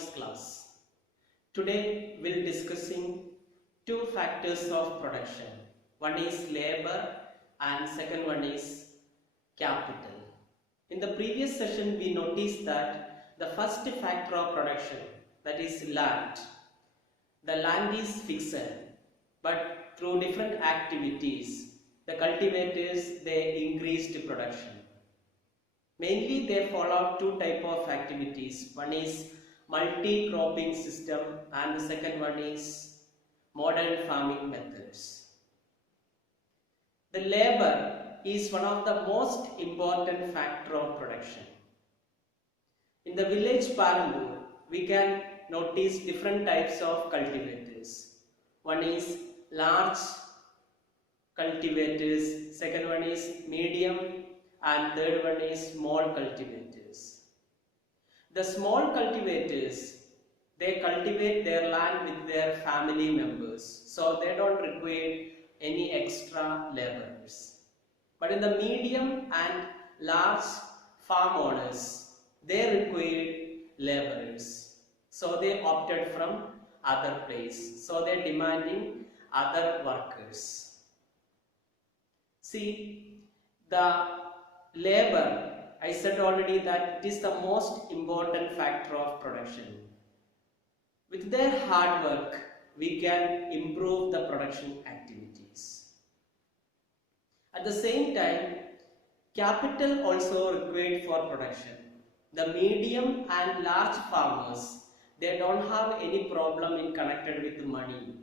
economics class. Today we'll discussing two factors of production. One is labor and second one is capital. In the previous session we noticed that the first factor of production, that is land. The land is fixed, but through different activities the cultivators they increased production. Mainly they follow two type of activities. One is multi-cropping system and the second one is modern farming methods. The labor is one of the most important factor of production. In the village Parambur, we can notice different types of cultivators. One is large cultivators, second one is medium, and third one is small cultivators. The small cultivators, they cultivate their land with their family members, so they don't require any extra laborers. But in the medium and large farm owners, they require laborers, so they opted from other place, so they're demanding other workers. See, the labor, I said already that it is the most important factor of production. With their hard work, we can improve the production activities. At the same time, capital also required for production. The medium and large farmers, they don't have any problem in connected with money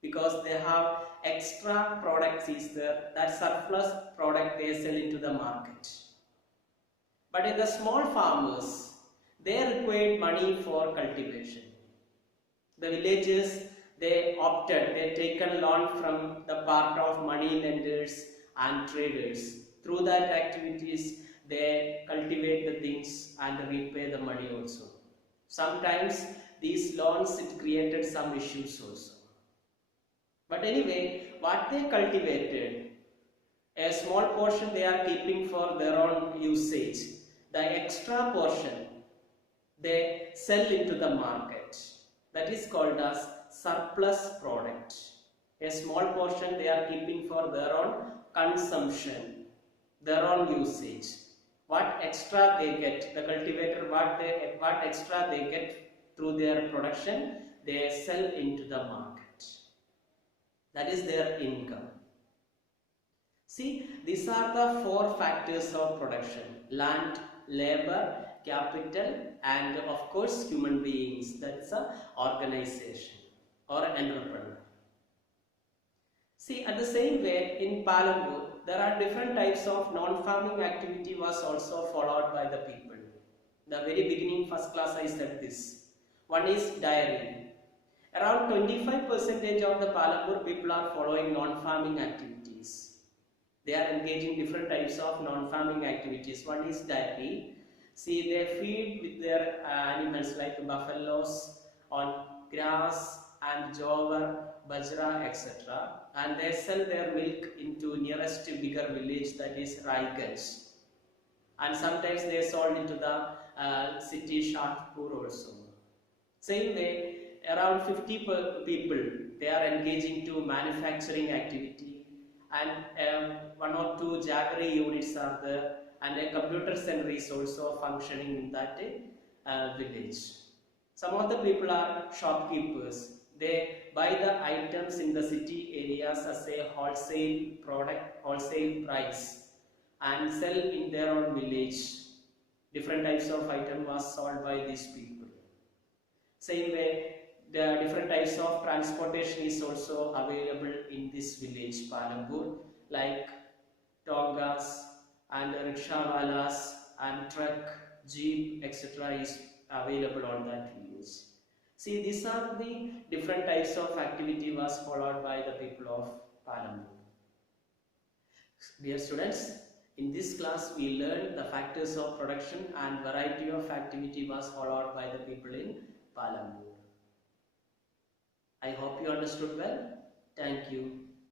because they have extra products is there, that surplus product they sell into the market. But in the small farmers, they required money for cultivation. The villagers, they taken loan from the part of money lenders and traders. Through that activities, they cultivate the things and repay the money also. Sometimes these loans, it created some issues also. But anyway, what they cultivated, a small portion they are keeping for their own usage. The extra portion they sell into the market. That is called as surplus product. A small portion they are keeping for their own consumption, their own usage. What extra they get, the cultivator, what extra they get through their production, they sell into the market. That is their income. See, these are the four factors of production: land, labor, capital, and of course human beings. That's an organization or an entrepreneur. See, at the same way in Parambur, there are different types of non-farming activity was also followed by the people. The very beginning first class I said this. One is dairy. Around 25% of the Parambur people are following non-farming activities. They are engaging different types of non-farming activities. One is dairy. See, they feed with their animals like buffaloes on grass and jowar, bajra, etc. And they sell their milk into nearest bigger village, that is Raiganj. And sometimes they sold into the city Shahpur also. Same way, around 50 people, they are engaging to manufacturing activity, and one or two jaggery units are there, and a computer center is also functioning in that village. Some of the people are shopkeepers. They buy the items in the city areas as a wholesale product, wholesale price, and sell in their own village. Different types of item was sold by these people. Same way, the different types of transportation is also available in this village Parambur, like tongas and rickshawalas and truck, jeep, etc. is available on that village. See, these are the different types of activity was followed by the people of Parambur. Dear students, in this class we learned the factors of production and variety of activity was followed by the people in Parambur. I hope you understood well. Thank you.